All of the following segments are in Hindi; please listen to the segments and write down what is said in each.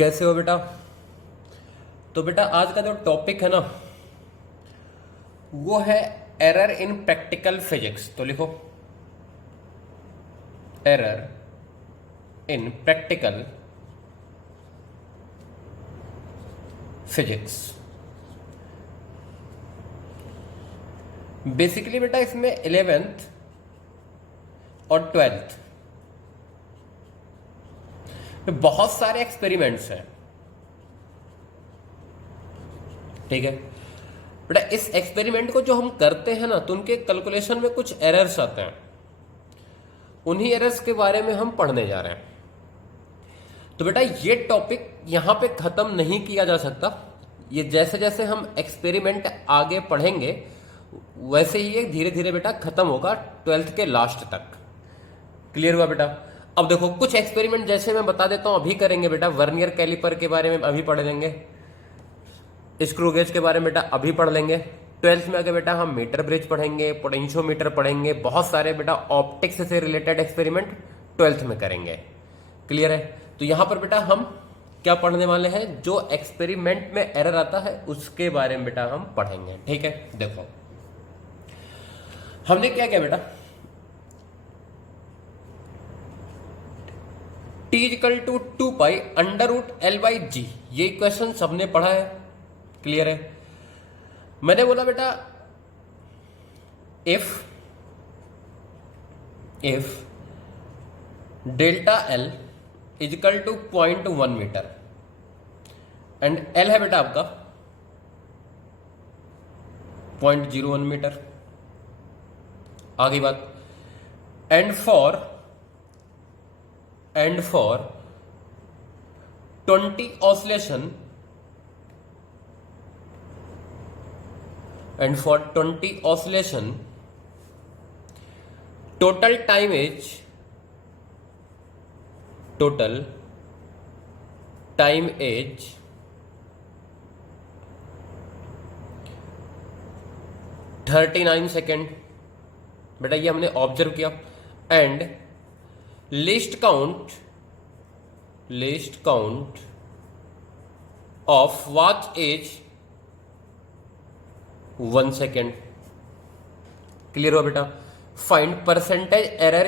कैसे हो बेटा। तो बेटा आज का जो टॉपिक है ना वो है एरर इन प्रैक्टिकल फिजिक्स। तो लिखो error in practical physics. Basically बेटा इसमें 11th और 12th में बहुत सारे एक्सपेरिमेंट्स हैं। ठीक है बेटा, इस एक्सपेरिमेंट को जो हम करते हैं ना तो उनके कैलकुलेशन में कुछ एरर्स आते हैं। उन्हीं एरर्स के बारे में हम पढ़ने जा रहे हैं। तो बेटा ये टॉपिक यहां पे खत्म नहीं किया जा सकता। ये जैसे जैसे हम एक्सपेरिमेंट आगे पढ़ेंगे वैसे ही ये धीरे धीरे बेटा खत्म होगा 12th के लास्ट तक। क्लियर हुआ बेटा। अब देखो कुछ एक्सपेरिमेंट जैसे मैं बता देता हूं अभी करेंगे बेटा। वर्नियर कैलिपर के बारे में अभी पढ़ लेंगे, स्क्रू गेज के बारे में बेटा अभी पढ़ लेंगे। 12th में आगे बेटा हम मीटर ब्रिज पढ़ेंगे, पोटेंशियोमीटर पढ़ेंगे, बहुत सारे बेटा ऑप्टिक्स से रिलेटेड एक्सपेरिमेंट 12th में करेंगे। क्लियर है। तो यहां पर बेटा हम क्या पढ़ने वाले हैं, जो एक्सपेरिमेंट में एरर आता है उसके बारे में बेटा हम पढ़ेंगे। ठीक है, देखो हमने क्या किया बेटा, T equal to 2 pi under root L by g, ये इक्वेशन सबने पढ़ा है। क्लियर है। मैंने बोला बेटा if delta L is equal to 0.1 metre and L है बेटा आपका 0.01 मीटर। आगे बात, and for 20 oscillation total time age 39 second. बेटा ये हमने ऑब्जर्व किया। And least count of watch as 1 second. Clear हुआ बेटा। Find percentage error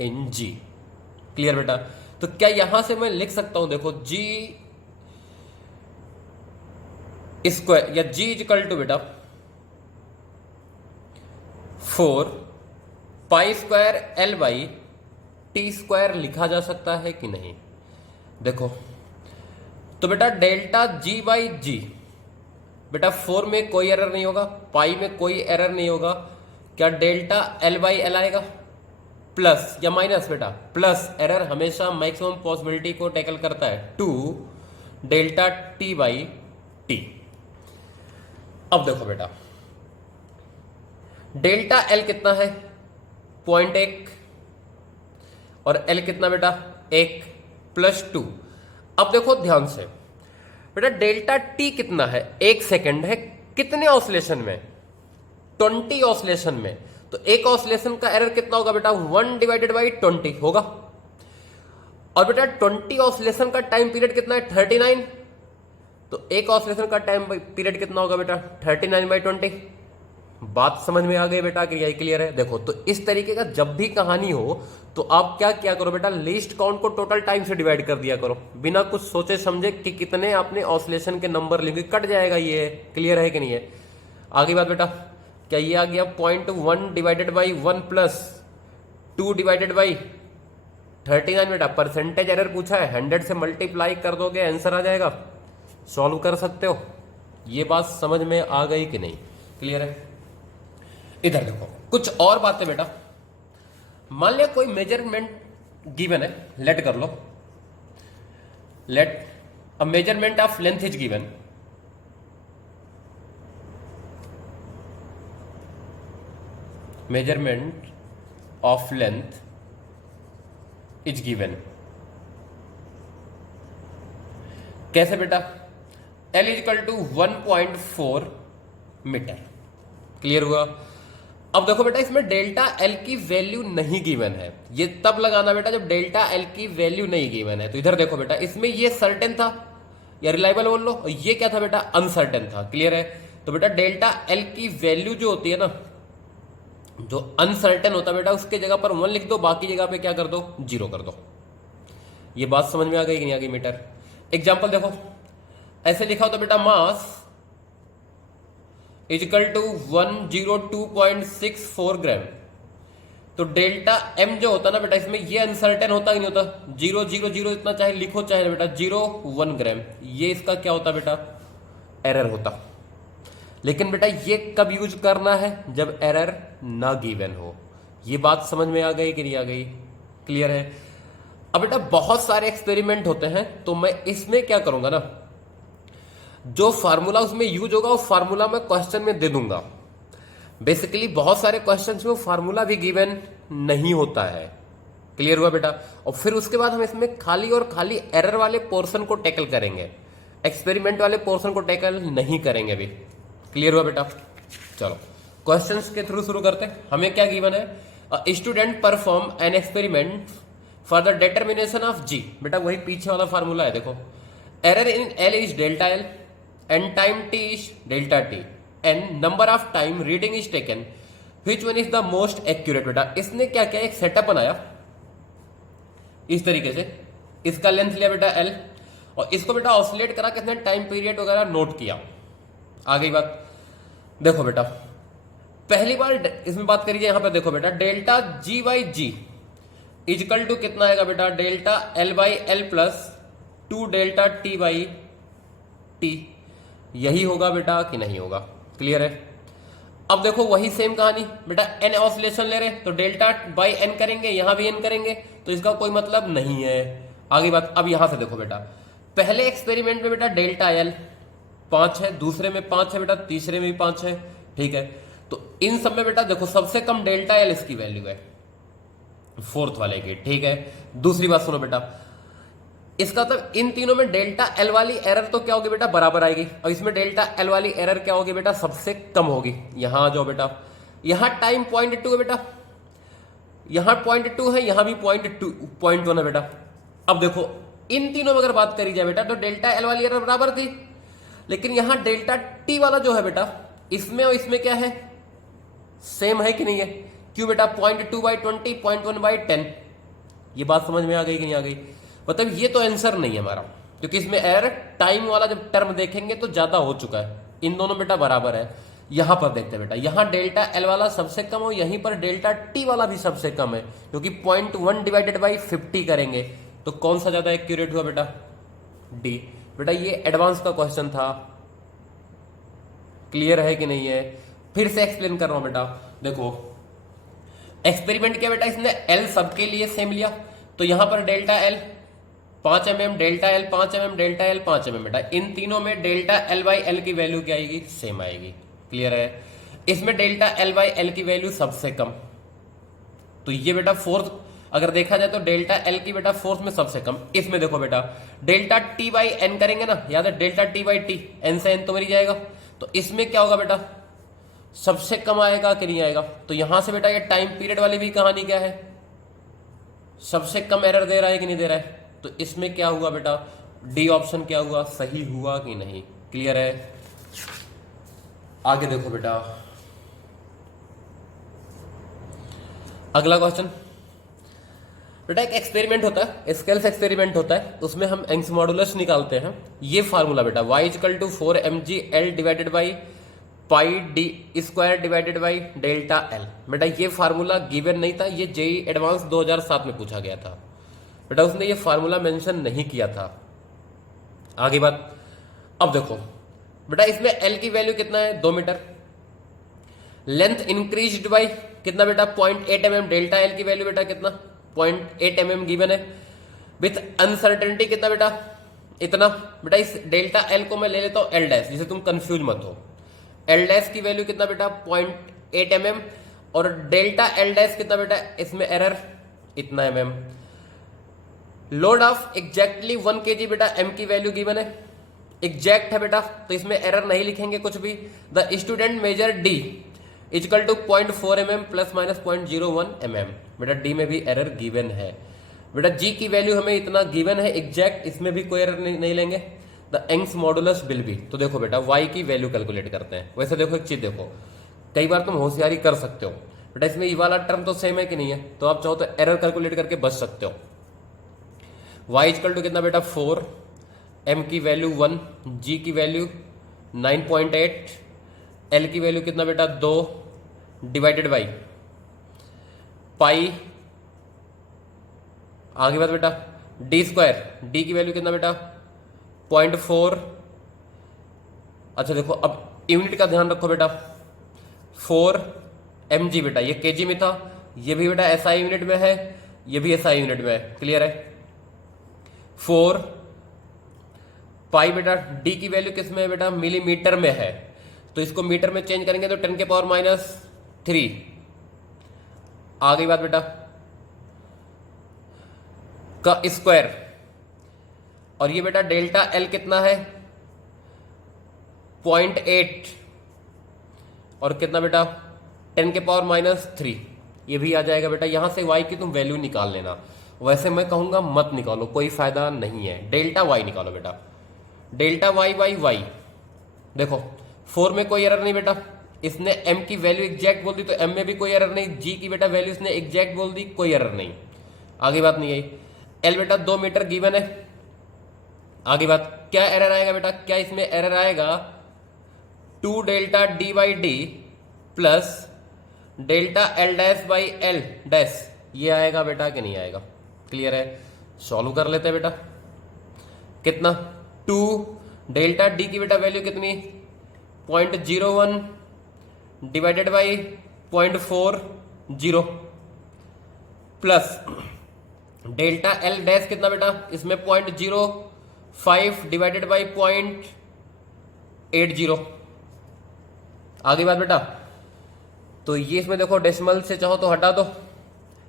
in g. Clear बेटा। तो क्या यहां से मैं लिख सकता हूं, देखो जी स्क्वायर या जी इक्वल टू बेटा 4 pi square L by T square लिखा जा सकता है कि नहीं। देखो तो बेटा डेल्टा जी बाई जी, बेटा 4 में कोई एरर नहीं होगा, पाई में कोई एरर नहीं होगा। क्या डेल्टा एल बाई एल आएगा, प्लस या माइनस बेटा, प्लस एरर हमेशा मैक्सिमम पॉसिबिलिटी को टैकल करता है, 2 डेल्टा टी बाई टी। अब देखो बेटा डेल्टा एल कितना है 0.1 और एल कितना बेटा 1 प्लस 2। अब देखो ध्यान से बेटा डेल्टा टी कितना है, 1 सेकेंड है, कितने ऑसिलेशन में, 20 ऑसिलेशन में। तो एक ऑसिलेशन का एरर कितना होगा बेटा 1 डिवाइडेड बाई 20 होगा। और बेटा 20 ऑसिलेशन का टाइम पीरियड कितना है 39, तो एक ऑसिलेशन का टाइम पीरियड कितना होगा बेटा 39/20। बात समझ में आ गई बेटा कि यही क्लियर है। देखो तो इस तरीके का जब भी कहानी हो तो आप क्या किया करो बेटा, लीस्ट काउंट को टोटल टाइम से डिवाइड कर दिया करो, बिना कुछ सोचे समझे कि कितने आपने ऑसिलेशन के नंबर लिखे, कट जाएगा ये। क्लियर है कि नहीं है। आगे बात बेटा, क्या ये आ गया 0.1 divided by 1 plus 2 divided by 39 बेटा। परसेंटेज एरर पूछा है, 100 से मल्टीप्लाई कर दोगे आंसर आ जाएगा, सॉल्व कर सकते हो। ये बात समझ में आ गई कि नहीं। क्लियर है। इधर देखो कुछ और बातें बेटा। मान लिया कोई मेजरमेंट गिवन है, लेट कर लो, let a measurement of length is given. Measurement of length is given. कैसे बेटा, L is equal to 1.4 meter. Clear हुआ। अब देखो बेटा इसमें डेल्टा एल की वैल्यू नहीं गिवन है, ये तब लगाना बेटा जब डेल्टा एल की वैल्यू नहीं गिवन है। तो इधर देखो बेटा इसमें ये सर्टेन था या रिलायबल बोल लो, और ये क्या था बेटा अनसर्टेन था। क्लियर है? तो बेटा डेल्टा एल की वैल्यू जो होती है ना, जो अनसर्टेन होता है बेटा उसके जगह पर 1 लिख दो, बाकी जगह पे क्या कर दो 0 कर दो। ये बात समझ में आ गई कि नहीं आ गई मीटर? एग्जाम्पल देखो ऐसे लिखा होता बेटा मास इजिकल टू 102.64 ग्राम। तो डेल्टा एम जो होता ना बेटा इसमें ये अनसर्टेन होता कि नहीं होता, 000 इतना चाहे लिखो चाहे बेटा 0.1 ग्राम, ये इसका क्या होता बेटा एरर होता। लेकिन बेटा ये कब यूज करना है, जब एरर ना गिवन हो। ये बात समझ में आ गई कि नहीं आ गई? क्लियर है? अब बेटा बहुत सारे एक्सपेरिमेंट होते हैं, तो मैं इसमें क्या करूंगा ना, जो फार्मूला उसमें यूज होगा वो फार्मूला मैं क्वेश्चन में दे दूंगा। बेसिकली बहुत सारे क्वेश्चंस में फार्मूला भी गिवन नहीं होता है। क्लियर हुआ बेटा? और फिर उसके बाद हम इसमें खाली और खाली एरर वाले पोर्शन को टैकल करेंगे, एक्सपेरिमेंट वाले पोर्शन को टैकल नहीं करेंगे अभी। क्लियर हुआ बेटा? चलो क्वेश्चंस के थ्रू शुरू करते हैं। हमें क्या गिवन है, student perform an experiment for the determination of g. बेटा वही पीछे वाला फार्मूला है, देखो error in L is delta L and time T is delta T and number of time reading is taken, which one is the most accurate. बेटा इसने क्या किया, एक सेटअप बनाया इस तरीके से, इसका लेंथ लिया बेटा एल और इसको बेटा ऑसिलेट करा, किसने टाइम पीरियड वगैरह नोट किया। आ गई बात? देखो बेटा पहली बार इसमें बात करिए, यहां पर देखो बेटा delta g by g is equal to कितना आएगा बेटा, delta L by L plus 2 delta T by T. यही होगा बेटा कि नहीं होगा? क्लियर है? अब देखो वही सेम कहानी बेटा, एन ऑसिलेशन ले रहे तो डेल्टा बाई एन करेंगे, यहां भी एन करेंगे, तो इसका कोई मतलब नहीं है। आगे बात, अब यहां से देखो बेटा पहले एक्सपेरिमेंट में बेटा डेल्टा एल 5 है, दूसरे में 5 है बेटा, तीसरे में भी 5 है। ठीक है? तो इन सब में बेटा देखो सबसे कम डेल्टा एल इसकी वैल्यू है, फोर्थ वाले की। ठीक है? दूसरी बात सुनो बेटा, इसका मतलब इन तीनों में डेल्टा एल वाली एरर तो क्या होगी बेटा, बराबर आएगी, और इसमें डेल्टा एल वाली एरर क्या होगी बेटा, सबसे कम होगी। यहां आ जाओ बेटा, यहां टाइम 0.2 है बेटा, यहां 0.2 है, यहां भी 0.1 है बेटा। अब देखो इन तीनों में अगर बात करी जाए बेटा तो डेल्टा एल वाली एरर बराबर थी, लेकिन यहां डेल्टा टी वाला जो है बेटा इसमें और इसमें क्या है, सेम है कि नहीं है? क्यों बेटा, 0.2/20, 0.1/10। ये बात समझ में आ गई कि नहीं आ गई? मतलब ये तो आंसर नहीं है हमारा, क्योंकि इसमें एरर टाइम वाला जब टर्म देखेंगे तो ज्यादा हो चुका है। इन दोनों बेटा बराबर है। यहां पर देखते बेटा, यहां डेल्टा एल वाला सबसे कम हो, यहीं पर डेल्टा टी वाला भी सबसे कम है, क्योंकि 0.1 डिवाइडेड बाई 50 करेंगे तो कौन सा ज्यादा एक्यूरेट हुआ बेटा, डी। बेटा ये एडवांस का क्वेश्चन था। क्लियर है कि नहीं है? फिर से एक्सप्लेन कर रहा हूं बेटा। देखो एक्सपेरिमेंट किया बेटा, इसने एल सबके लिए सेम लिया, तो यहां पर delta L 5 mm, delta L 5 mm, delta L 5 mm। बेटा इन तीनों में डेल्टा एल बाई एल की वैल्यू क्या आएगी, सेम आएगी। क्लियर है? इसमें डेल्टा एल बाई एल की वैल्यू सबसे कम, तो ये बेटा फोर्थ अगर देखा जाए तो डेल्टा एल की बेटा फोर्थ में सबसे कम। इसमें देखो बेटा डेल्टा टी बाई एन करेंगे ना, याद है delta T by T, N से एन तो मरी जाएगा, तो इसमें क्या होगा बेटा, सबसे कम आएगा कि नहीं आएगा? तो यहां से बेटा ये टाइम पीरियड वाली भी कहानी क्या है, सबसे कम एरर दे रहा है कि नहीं दे रहा है? तो इसमें क्या हुआ बेटा, डी ऑप्शन क्या हुआ, सही हुआ कि नहीं? क्लियर है? आगे देखो बेटा अगला क्वेश्चन। बेटा एक एक्सपेरिमेंट होता है, स्केल्स एक्सपेरिमेंट होता है, उसमें हम यंग्स मॉडुलस निकालते हैं। ये फार्मूला बेटा y equal to 4 mg l divided by pi D square divided by delta L. बेटा ये फार्मूला गिवन नहीं था, ये जेई एडवांस 2007 में पूछा गया था बेटा, उसने ये फार्मूला मेंशन नहीं किया था। आगे बात, अब देखो बेटा इसमें एल की वैल्यू कितना है, 2 मीटर, लेंथ इंक्रीज्ड बाई कितना बेटा, 0.8 mm, डेल्टा एल की वैल्यू बेटा कितना, 0.8 mm गिवन है, विथ अनसर्टेनिटी कितना बेटा, इतना। बेटा इस डेल्टा एल को मैं ले लेता हूं एल डैश, जिसे तुम कंफ्यूज मत हो। एल डैश की वैल्यू कितना बेटा, 0.8 mm, और डेल्टा एल डैश कितना बेटा, इसमें एरर इतना mm। Load of exactly 1 kg बेटा, m की वैल्यू गिवन है, एग्जैक्ट है बेटा, तो इसमें एरर नहीं लिखेंगे कुछ भी। The student measure D is equal to 0.4 mm plus minus 0.01 mm। बेटा डी में भी एरर गिवन है। बेटा जी की वैल्यू हमें इतना गिवन है एग्जैक्ट, इसमें भी कोई एरर नहीं लेंगे। The Young's modulus will be, तो देखो बेटा वाई की वैल्यू कैलकुलेट करते हैं। वैसे देखो एक चीज देखो, कई बार तुम होशियारी कर सकते हो बेटा, इसमें ये वाला टर्म तो सेम है कि नहीं है, तो आप चाहो तो एरर कैलकुलेट करके बच सकते हो। वाई इजकल टू कितना बेटा 4, एम की वैल्यू 1, जी की वैल्यू 9.8, एल की वैल्यू कितना बेटा 2 डिवाइडेड बाई पाई, आगे बात बेटा डी स्क्वायर, डी की वैल्यू कितना बेटा 0.4। अच्छा देखो अब यूनिट का ध्यान रखो बेटा, 4 mg बेटा, ये केजी में था, ये भी बेटा एसआई यूनिट में है, ये भी एसआई यूनिट में है, क्लियर है। 4 पाई बेटा, डी की वैल्यू किस में है बेटा, मिलीमीटर में है, तो इसको मीटर में चेंज करेंगे तो 10 के पावर -3। आ गई बात बेटा का स्क्वायर, और ये बेटा डेल्टा एल कितना है 0.8, और कितना बेटा 10 के पावर -3, ये भी आ जाएगा बेटा। यहां से y की तुम वैल्यू निकाल लेना, वैसे मैं कहूंगा मत निकालो, कोई फायदा नहीं है। डेल्टा y निकालो बेटा, डेल्टा y बाई वाई, देखो 4 में कोई एरर नहीं बेटा, इसने m की वैल्यू एग्जैक्ट बोल दी तो m में भी कोई एरर नहीं, g की बेटा वैल्यू इसने एग्जैक्ट बोल दी, कोई एरर नहीं। आगे बात नहीं आई, l बेटा 2 मीटर गिवन है। आगे बात क्या एरर आएगा बेटा, क्या इसमें एरर आएगा 2 delta D by D plus delta L dash by L dash, ये आएगा बेटा कि नहीं आएगा, क्लियर है। सॉल्व कर लेते हैं बेटा, कितना 2 डेल्टा डी की बेटा वैल्यू कितनी 0.01 divided by 0.40 plus delta L dash कितना बेटा, इसमें 0.05 डिवाइडेड बाई 0.80। आगे बात बेटा, तो ये इसमें देखो डेसिमल से चाहो तो हटा दो,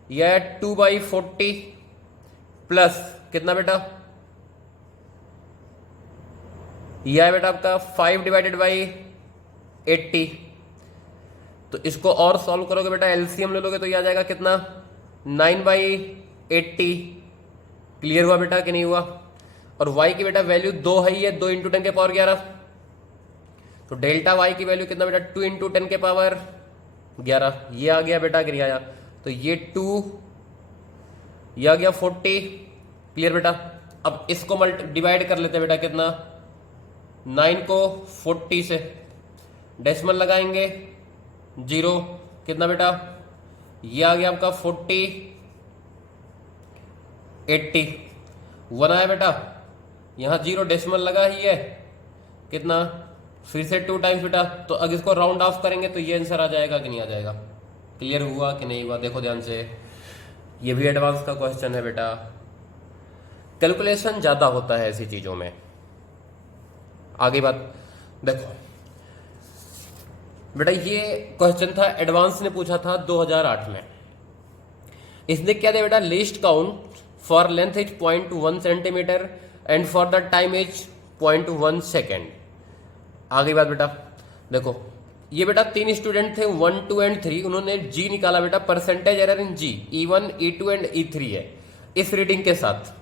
यह 2/40 प्लस कितना बेटा, यह है बेटा आपका 5 डिवाइडेड बाई 80। तो इसको और सॉल्व करोगे बेटा, एलसीएम ले लोगे तो यह आ जाएगा कितना 9/80। क्लियर हुआ बेटा कि नहीं हुआ। और y की बेटा वैल्यू 2 है, ये 2 × 10 के पावर 11, तो डेल्टा y की वैल्यू कितना बेटा 2 × 10 के पावर 11, ये आ गया बेटा कि नहीं आया, तो ये 2, ये आ गया 40। क्लियर बेटा। अब इसको डिवाइड कर लेते हैं बेटा, कितना 9 को 40 से डेसिमल लगाएंगे 0, कितना बेटा ये आ गया आपका 40, 80, 1 आया बेटा, यहां 0 डेसिमल लगा ही है, कितना फिर से 2 टाइम्स बेटा, तो अगर इसको राउंड ऑफ करेंगे तो ये आंसर आ जाएगा कि नहीं आ जाएगा। क्लियर हुआ कि नहीं हुआ, देखो ध्यान से, ये भी एडवांस का क्वेश्चन है बेटा, कैलकुलेशन ज्यादा होता है ऐसी चीजों में। आगे बात देखो बेटा, ये क्वेश्चन था एडवांस ने पूछा था 2008 में। इसने क्या दिया बेटा, list count for length is 0.1 centimetre and for the time is 0.1 second. आगे बात बेटा देखो, ये बेटा 3 स्टूडेंट थे 1, 2 एंड 3, उन्होंने जी निकाला बेटा, percentage error in g E1, E2 and E3 है इस रीडिंग के साथ।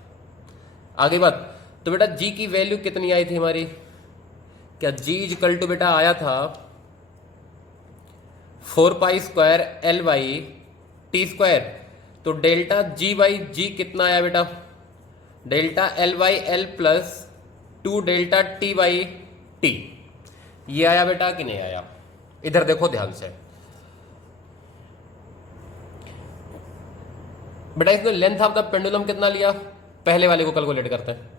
आगे बात, तो बेटा जी की वैल्यू कितनी आई थी हमारी, क्या जी इजकल टू बेटा आया था 4π² L बाई टी स्क्वायर, तो डेल्टा जी बाई जी कितना आया बेटा, delta L by L plus 2 delta T by T, ये आया बेटा कि नहीं आया। इधर देखो ध्यान से बेटा, इसने लेंथ ऑफ द पेंडुलम कितना लिया, पहले वाले को कैलकुलेट करते हैं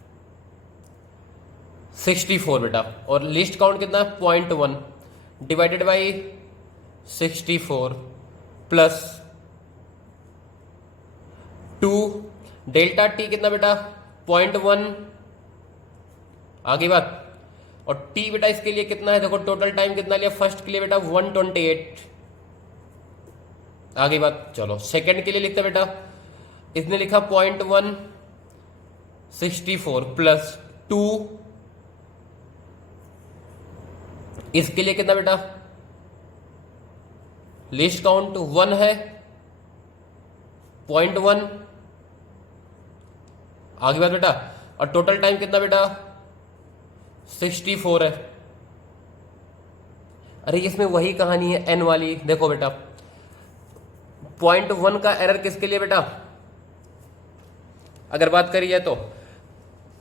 64 बेटा, और लिस्ट काउंट कितना 0.1 divided by 64 plus 2 delta T कितना बेटा 0.1। आगे बात, और टी बेटा इसके लिए कितना है, देखो टोटल टाइम कितना लिया, फर्स्ट के लिए बेटा 128। आगे बात चलो सेकंड के लिए लिखते बेटा, इसने लिखा 0.1 64 प्लस 2, इसके लिए कितना बेटा लीस्ट काउंट 1 है, 0.1। आगे बात बेटा, और टोटल टाइम कितना बेटा 64 है। अरे इसमें वही कहानी है एन वाली। देखो बेटा 0.1 का एरर किसके लिए बेटा, अगर बात करी जाए तो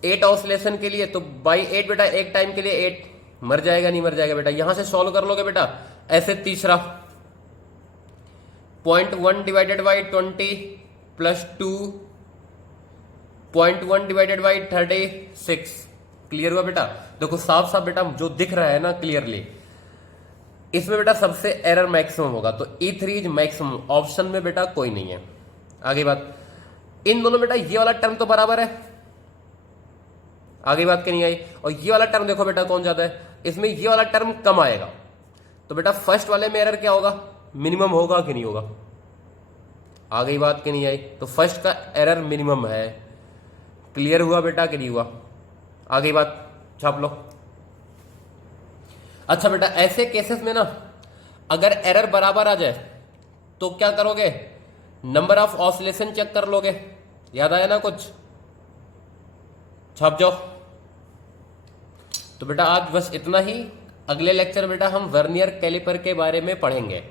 8 ऑसिलेशन के लिए, तो बाई 8 बेटा एक टाइम के लिए 8 मर जाएगा, नहीं मर जाएगा बेटा। यहां से सॉल्व कर लोगे बेटा ऐसे। तीसरा 0.1 divided by 20 plus 2, 0.1 divided by 36। Clear हुआ बेटा। देखो साफ साफ बेटा जो दिख रहा है ना क्लियरली, इसमें बेटा सबसे एरर मैक्सिमम होगा, तो E3 इज मैक्सिमम। ऑप्शन में बेटा कोई नहीं है। आगे बात, इन दोनों बेटा ये वाला टर्म तो बराबर है, आगे बात की नहीं आई। और ये वाला टर्म देखो बेटा कौन ज्यादा है, इसमें ये वाला टर्म कम आएगा। तो बेटा फर्स्ट वाले में एरर क्या होगा, मिनिमम होगा कि नहीं होगा। आगे बात की नहीं आई, तो फर्स्ट का एरर मिनिमम है। क्लियर हुआ बेटा कि नहीं हुआ। आगे बात छाप लो। अच्छा बेटा ऐसे केसेस में ना अगर एरर बराबर आ जाए तो क्या करोगे, नंबर ऑफ ऑसिलेशन चेक कर लोगे। याद आया ना कुछ, छाप जाओ। तो बेटा आज बस इतना ही। अगले लेक्चर बेटा हम वर्नियर कैलिपर के बारे में पढ़ेंगे।